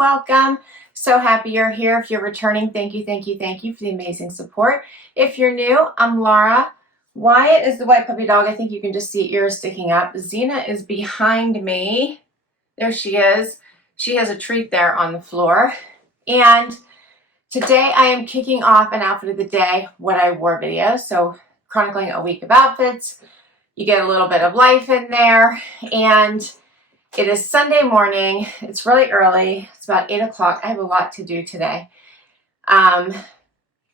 welcome. So happy you're here. If you're returning, thank you, thank you, thank you for the amazing support. If you're new, I'm Laura. Wyatt is the white puppy dog. I think you can just see ears sticking up. Xena is behind me. There she is. She has a treat there on the floor. And today I am kicking off an outfit of the day, what I wore video. So chronicling a week of outfits. You get a little bit of life in there. And it is Sunday morning. It's really early. It's about 8 o'clock. I have a lot to do today.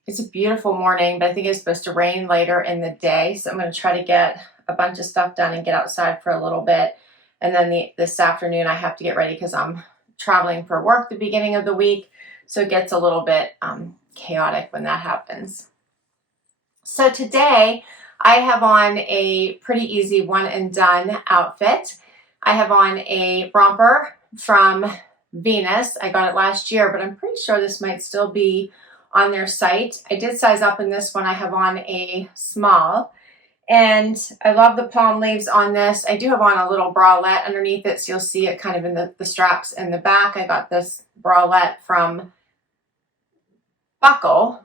It's a beautiful morning, but I think it's supposed to rain later in the day. So I'm going to try to get a bunch of stuff done and get outside for a little bit. And then this afternoon I have to get ready because I'm traveling for work the beginning of the week. So it gets a little bit chaotic when that happens. So today I have on a pretty easy one and done outfit. I have on a romper from Venus. I got it last year, but I'm pretty sure this might still be on their site. I did size up in this one. I have on a small, and I love the palm leaves on this. I do have on a little bralette underneath it, so you'll see it kind of in the straps in the back. I got this bralette from Buckle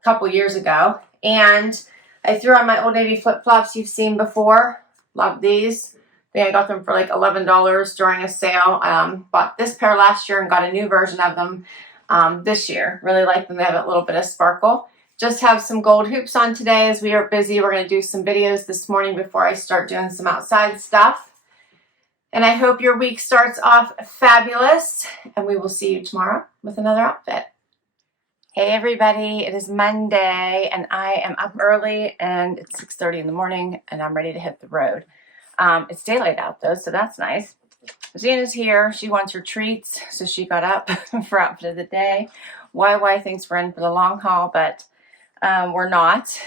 a couple years ago, and I threw on my Old Navy flip-flops you've seen before. Love these. I think I got them for like $11 during a sale. Bought this pair last year and got a new version of them this year. Really like them. They have a little bit of sparkle. Just have some gold hoops on today as we are busy. We're going to do some videos this morning before I start doing some outside stuff. And I hope your week starts off fabulous. And we will see you tomorrow with another outfit. Hey everybody, it is Monday and I am up early and it's 6:30 in the morning and I'm ready to hit the road. It's daylight out though, so that's nice. Xena's here. She wants her treats, so she got up for outfit of the day. YY thinks we're in for the long haul, but we're not.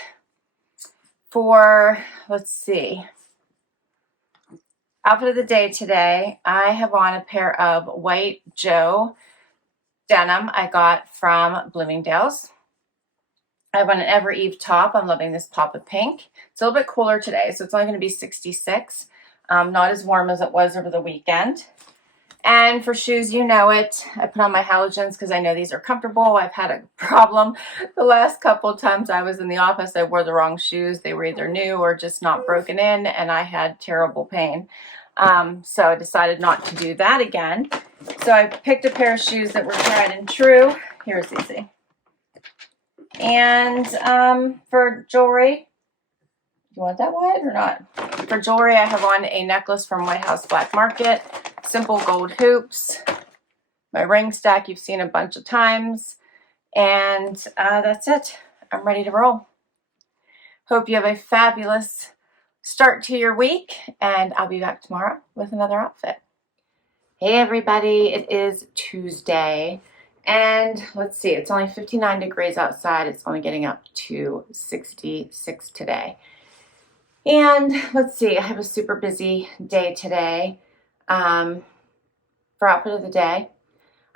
Let's see, outfit of the day today, I have on a pair of white Joe denim I got from Bloomingdale's. I have on an Evereve top. I'm loving this pop of pink. It's a little bit cooler today, so it's only going to be 66. Not as warm as it was over the weekend. And for shoes, you know it. I put on my Halogens because I know these are comfortable. I've had a problem the last couple of times I was in the office. I wore the wrong shoes. They were either new or just not broken in, and I had terrible pain. So I decided not to do that again. So I picked a pair of shoes that were tried and true. Here's easy. And for jewelry, you want that wide or not? For jewelry, I have on a necklace from White House Black Market. Simple gold hoops. My ring stack you've seen a bunch of times. And that's it. I'm ready to roll. Hope you have a fabulous start to your week. And I'll be back tomorrow with another outfit. Hey everybody, it is Tuesday. And let's see, it's only 59 degrees outside. It's only getting up to 66 today. And let's see, I have a super busy day today. For outfit of the day,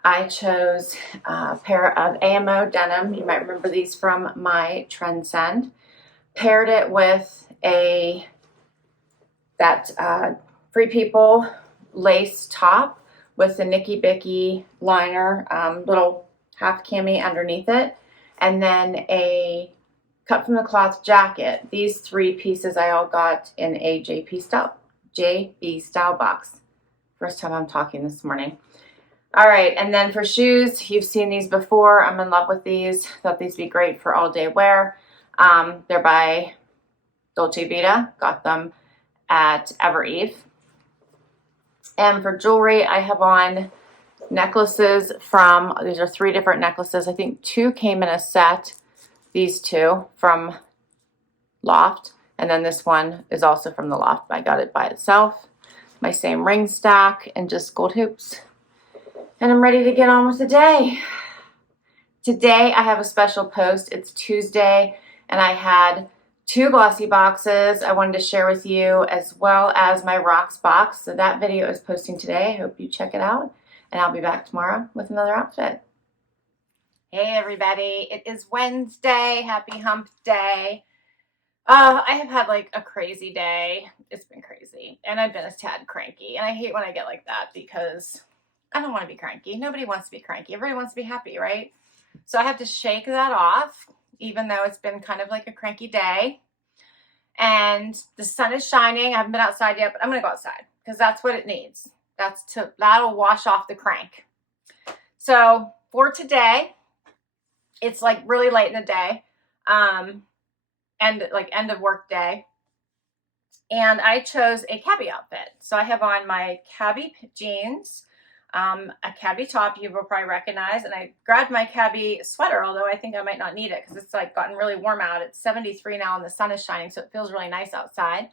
I chose a pair of AMO denim. You might remember these from my Trendsend. Paired it with that Free People lace top with the Nikibike liner, little half cami underneath it, and then a cut from the cloth jacket. These three pieces I all got in a JB style box. First time I'm talking this morning. All right, and then for shoes, you've seen these before. I'm in love with these. Thought these would be great for all day wear. They're by Dolce Vita. Got them at Evereve. And for jewelry, I have on necklaces from, these are 3 different necklaces. I think 2 came in a set. These 2 from Loft. And then this one is also from the Loft. I got it by itself. My same ring stack and just gold hoops. And I'm ready to get on with the day. Today I have a special post. It's Tuesday and I had 2 glossy boxes I wanted to share with you, as well as my rocks box. So that video is posting today. I hope you check it out. And I'll be back tomorrow with another outfit. Hey everybody, it is Wednesday. Happy hump day. I have had like a crazy day. It's been crazy. And I've been a tad cranky. And I hate when I get like that because I don't want to be cranky. Nobody wants to be cranky. Everybody wants to be happy, right? So I have to shake that off, even though it's been kind of like a cranky day. And the sun is shining. I haven't been outside yet, but I'm going to go outside because that's what it needs. That'll wash off the crank. So for today, it's like really late in the day, and like end of work day. And I chose a Cabi outfit. So I have on my Cabi jeans, a Cabi top you will probably recognize, and I grabbed my Cabi sweater, although I think I might not need it because it's like gotten really warm out. It's 73 now and the sun is shining, so it feels really nice outside.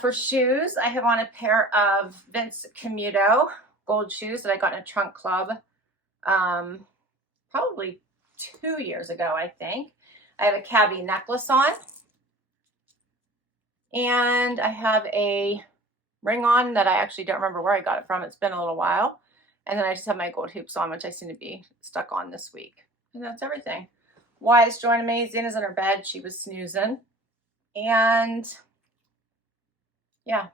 For shoes, I have on a pair of Vince Camuto gold shoes that I got in a trunk club probably 2 years ago, I think. I have a Cabi necklace on. And I have a ring on that I actually don't remember where I got it from. It's been a little while. And then I just have my gold hoops on, which I seem to be stuck on this week. And that's everything. Wyatt's joining me. Zena's in her bed. She was snoozing. And yeah,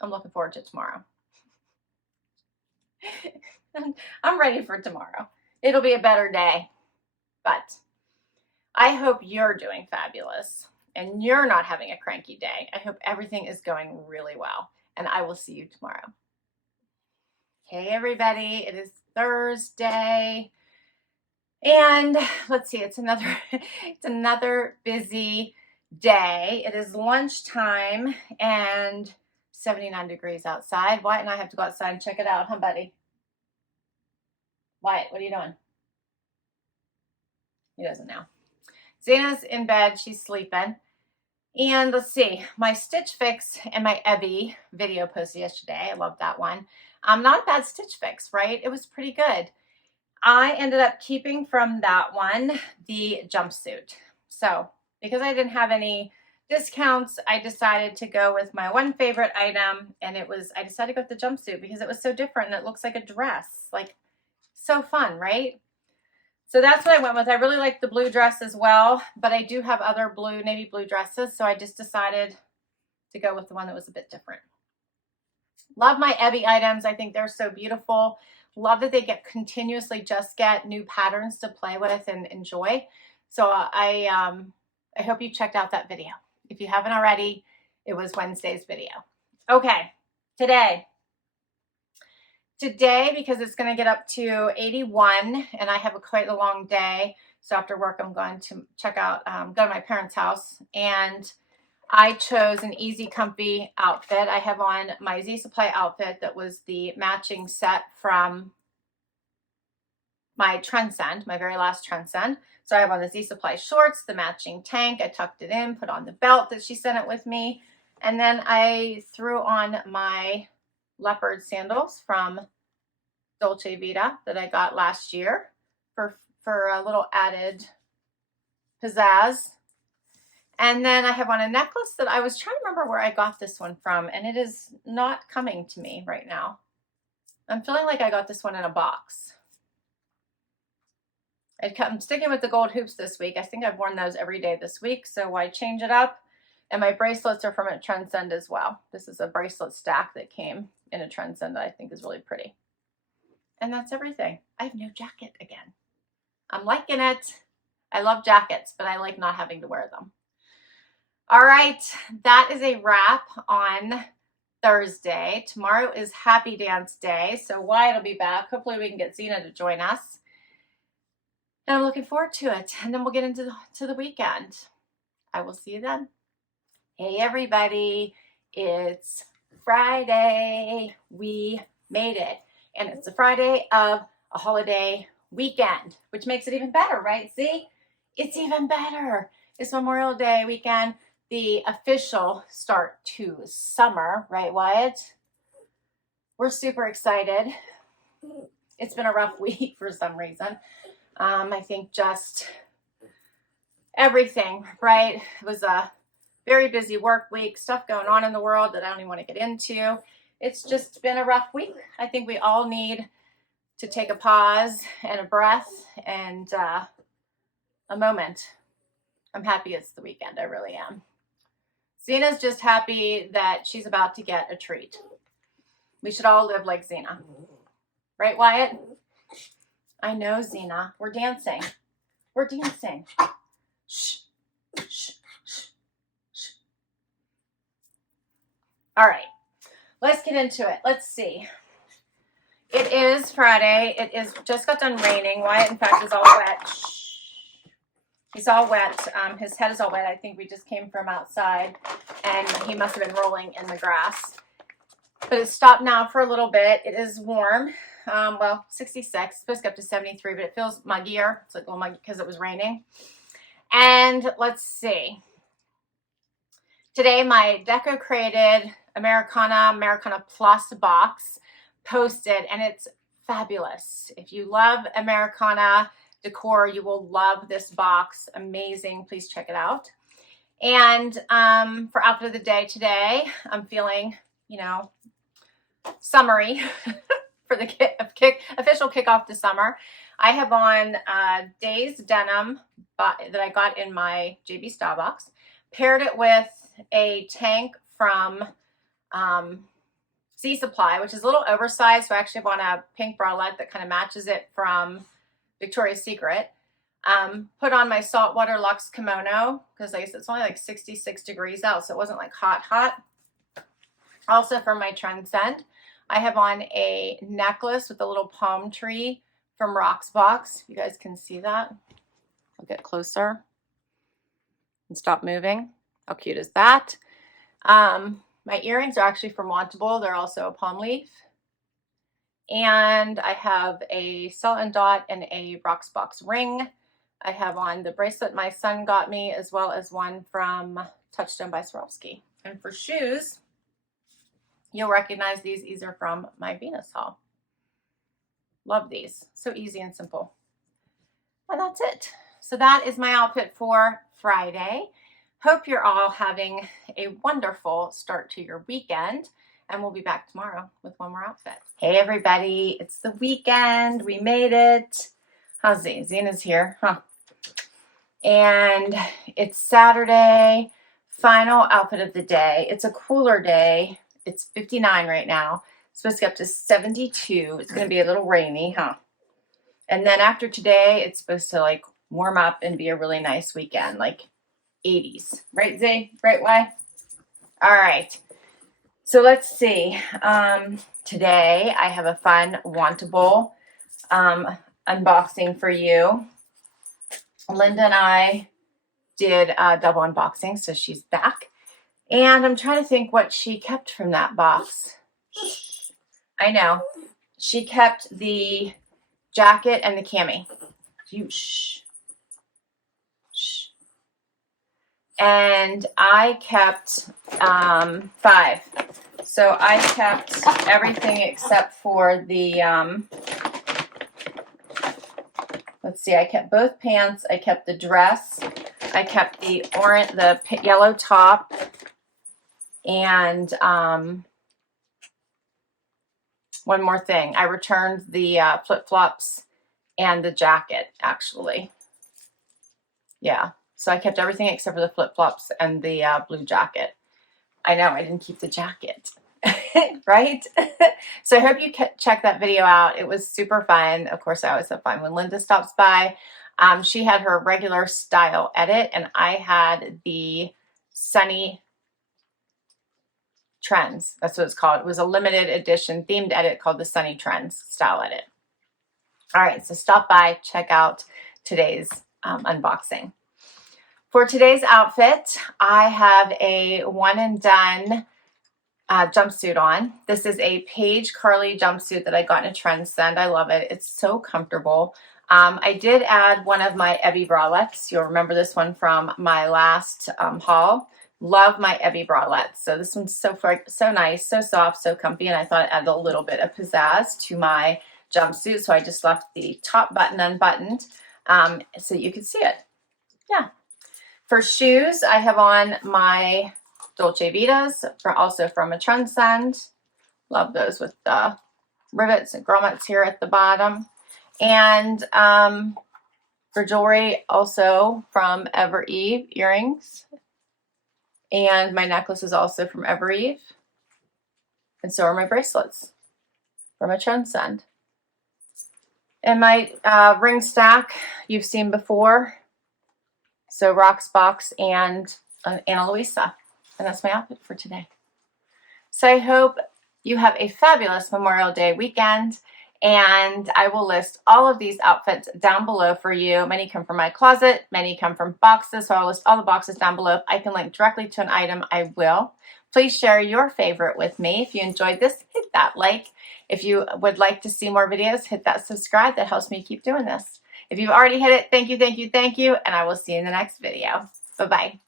I'm looking forward to tomorrow. I'm ready for tomorrow. It'll be a better day. But I hope you're doing fabulous and you're not having a cranky day. I hope everything is going really well, and I will see you tomorrow. Hey everybody, it is Thursday, and let's see, it's another busy day. It is lunchtime and 79 degrees outside. Wyatt and I have to go outside and check it out, huh buddy? Wyatt, what are you doing? He doesn't know. Zena's in bed, she's sleeping. And let's see, my Stitch Fix and my Evereve video posted yesterday. I love that one. Not a bad Stitch Fix, right? It was pretty good. I ended up keeping from that one the jumpsuit. So because I didn't have any discounts, I decided to go with my one favorite item, and I decided to go with the jumpsuit because it was so different and it looks like a dress. Like, so fun, right? So that's what I went with. I really like the blue dress as well, but I do have other navy blue dresses, so I just decided to go with the one that was a bit different. Love my Evereve items. I think they're so beautiful. Love that they continuously just get new patterns to play with and enjoy. So I hope you checked out that video. If you haven't already, it was Wednesday's video. Okay, today, because it's going to get up to 81 and I have quite a long day. So after work, I'm going to check out, go to my parents' house, and I chose an easy, comfy outfit. I have on my Z Supply outfit that was the matching set from my Trendsend, my very last Trendsend. So I have on the Z Supply shorts, the matching tank. I tucked it in, put on the belt that she sent it with me. And then I threw on my leopard sandals from Dolce Vita that I got last year for a little added pizzazz. And then I have on a necklace that I was trying to remember where I got this one from, and it is not coming to me right now. I'm feeling like I got this one in a box. I'm sticking with the gold hoops this week. I think I've worn those every day this week, so why change it up? And my bracelets are from a Trendsend as well. This is a bracelet stack that came in a Trendsend that I think is really pretty. And that's everything. I have no jacket again. I'm liking it. I love jackets, but I like not having to wear them. All right, that is a wrap on Thursday. Tomorrow is Happy Dance Day, so Wyatt will be back. Hopefully we can get Zena to join us. And I'm looking forward to it. And then we'll get into the weekend. I will see you then. Hey, everybody. It's Friday. We made it. And it's the Friday of a holiday weekend, which makes it even better, right? See? It's even better. It's Memorial Day weekend, the official start to summer, right, Wyatt? We're super excited. It's been a rough week for some reason. I think just everything, right? It was a very busy work week, stuff going on in the world that I don't even want to get into. It's just been a rough week. I think we all need to take a pause and a breath and a moment. I'm happy it's the weekend. I really am. Zena's just happy that she's about to get a treat. We should all live like Zena. Right, Wyatt? I know, Zena. We're dancing. We're dancing. Shh, shh, shh, shh. All right, let's get into it. Let's see. It is Friday. It is just got done raining. Wyatt, in fact, is all wet. Shh. He's all wet. His head is all wet. I think we just came from outside, and he must have been rolling in the grass. But it's stopped now for a little bit. It is warm. Well, 66. It's supposed to get up to 73, but it feels muggier. It's like a little muggy because it was raining. And let's see. Today, my Deco Created Americana Plus box posted, and it's fabulous. If you love Americana decor, you will love this box. Amazing. Please check it out. And for outfit of the day today, I'm feeling, you know, summery for the official kickoff to summer. I have on Days denim that I got in my JB Stylebox. Paired it with a tank from C Supply, which is a little oversized. So I actually have on a pink bralette that kind of matches it from Victoria's Secret. Put on my Saltwater Luxe kimono because I guess it's only like 66 degrees out, so it wasn't like hot. Also from my Trendsend, I have on a necklace with a little palm tree from Rocksbox. You guys can see that. I'll get closer and stop moving. How cute is that? My earrings are actually from Wantable. They're also a palm leaf. And I have a Stella Dot and a Rocksbox ring. I have on the bracelet my son got me, as well as one from Touchstone by Swarovski. And for shoes, you'll recognize these. These are from my Venus haul. Love these. So easy and simple. And that's it. So that is my outfit for Friday. Hope you're all having a wonderful start to your weekend. And we'll be back tomorrow with one more outfit. Hey everybody, it's the weekend. We made it. How's Z? Zena's here, huh? And it's Saturday, final outfit of the day. It's a cooler day. It's 59 right now. It's supposed to get up to 72. It's going to be a little rainy, huh? And then after today, it's supposed to like warm up and be a really nice weekend, like 80s. Right, Z? Right way? All right. So let's see. Today I have a fun Wantable unboxing for you. Linda and I did a double unboxing, so she's back. And I'm trying to think what she kept from that box. I know. She kept the jacket and the cami. You shh. Shh. And I kept 5. So I kept everything except for the, let's see, I kept both pants. I kept the dress. I kept the orange, the yellow top. And one more thing. I returned the flip-flops and the jacket, actually. Yeah. So I kept everything except for the flip-flops and the blue jacket. I know, I didn't keep the jacket. Right? So I hope you check that video out. It was super fun. Of course, I always have fun when Linda stops by. She had her regular style edit, and I had the Sunny Trends. That's what it's called. It was a limited edition themed edit called the Sunny Trends style edit. All right, so stop by, check out today's unboxing. For today's outfit, I have a one and done jumpsuit on. This is a Paige Carly jumpsuit that I got in a Trendsend. I love it. It's so comfortable. I did add one of my Evereve bralettes. You'll remember this one from my last haul. Love my Evereve bralettes. So this one's so nice, so soft, so comfy, and I thought it added a little bit of pizzazz to my jumpsuit. So I just left the top button unbuttoned so you could see it. Yeah. For shoes, I have on my Dolce Vitas, also from a Trendsend. Love those with the rivets and grommets here at the bottom. And for jewelry, also from Evereve earrings. And my necklace is also from Evereve. And so are my bracelets from a Trendsend. And my ring stack you've seen before. So Rox Box and Ana Luisa. And that's my outfit for today. So I hope you have a fabulous Memorial Day weekend. And I will list all of these outfits down below for you. Many come from my closet. Many come from boxes. So I'll list all the boxes down below. If I can link directly to an item, I will. Please share your favorite with me. If you enjoyed this, hit that like. If you would like to see more videos, hit that subscribe. That helps me keep doing this. If you've already hit it, thank you, thank you, thank you. And I will see you in the next video. Bye-bye.